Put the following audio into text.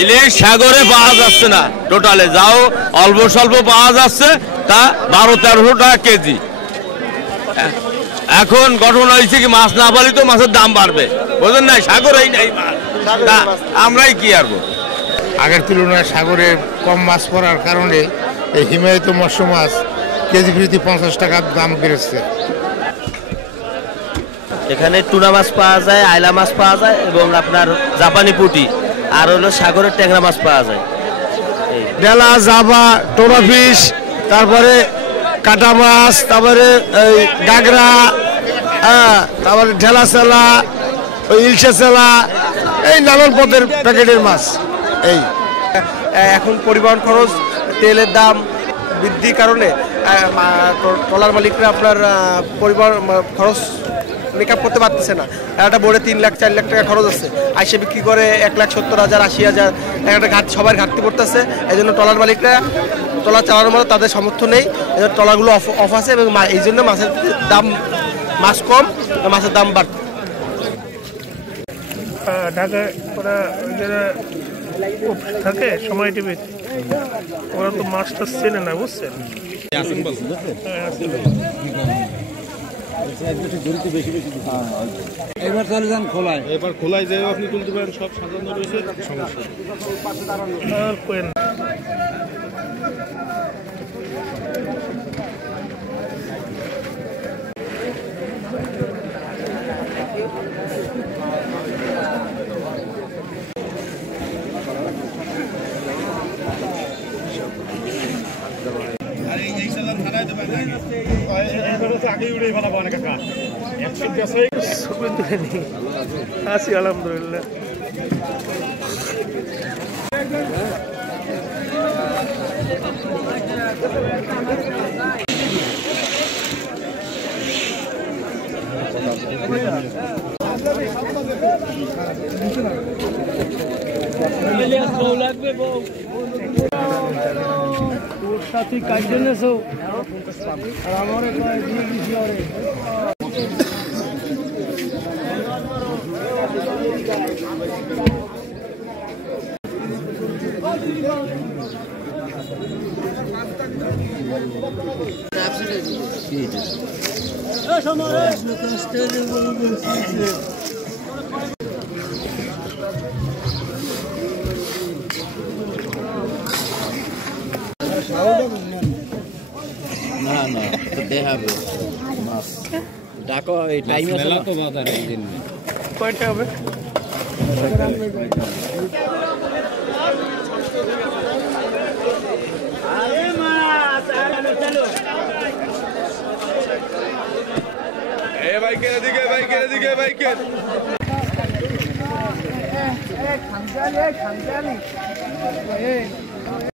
ইলিশ সাগরে পাওয়া যাচ্ছে না, টোটালে যাও অল্প স্বল্প পাওয়া যাচ্ছে, তা 12-1300 টাকা কেজি। এখন গঠন হয়েছে কি মাছ না পালি তো মাছের দাম বাড়বে, বুঝলেন না? সাগরেই নাই মাছ, আমরাই কি আরবো। আগের তুলনায় সাগরে কম মাছ পড়ার কারণে এই হিমায়িত মৎস্য মাছ কেজি প্রতি 50 টাকার দাম বেড়েছে। এখানে টুনা মাছ পাওয়া যায়, আইলা মাছ পাওয়া যায় এবং আপনার জাপানি পুঁটি আর হলো সাগরের ট্যাংরা মাছ পাওয়া যায়। ডেলা, জাবা, টোনা ফিশ, তারপরে কাটা মাছ, তারপরে এই গাগরা, তারপরে ঢেলা চেলা, ওই ইলশা চেলা, এই নানান পদের প্যাকেটের মাছ। এই এখন পরিবহন খরচ, তেলের দাম বৃদ্ধির কারণে ট্রলার মালিকরা আপনার পরিবহন খরচ মেকআপ করতে পারতেছে না। একটা বোর্ডে 3 লাখ 4 লাখ টাকা খরচ আছে, আইসে বিক্রি করে 1,70,000 80,000, একটা সবার ঘাটতি পড়তেছে। এই জন্য ট্রলার মালিকরা ট্রলার চালানোর মতো তাদের সামর্থ্য নেই, এই জন্য ট্রলারগুলো অফ আছে এবং এই জন্য মাছের দাম, মাছ কম, মাছের দাম বাড়ছে। ঢাকায় ওরা যারা থাকে সময় টিভি, ওরা তো মাছটা চেনে না, বুঝছেন? এবার চলে যান খোলায়, এবার খোলায় যে আপনি তুলতে পারেন, সব সাজানো রয়েছে, সমস্যা আর কোয়েন আছি আলহামদুলিল্লাহ। তোর সাথে কাজে নেছো আর আমার দিয়ে দিছি আরে না না তো দেখাবে মাছ ডাকো, এই টাইম আছে না তো বাজারে এই দিন কয়টা হবে? বাইকের দিকে, বাইকের দিকে, বাইকের খামচালি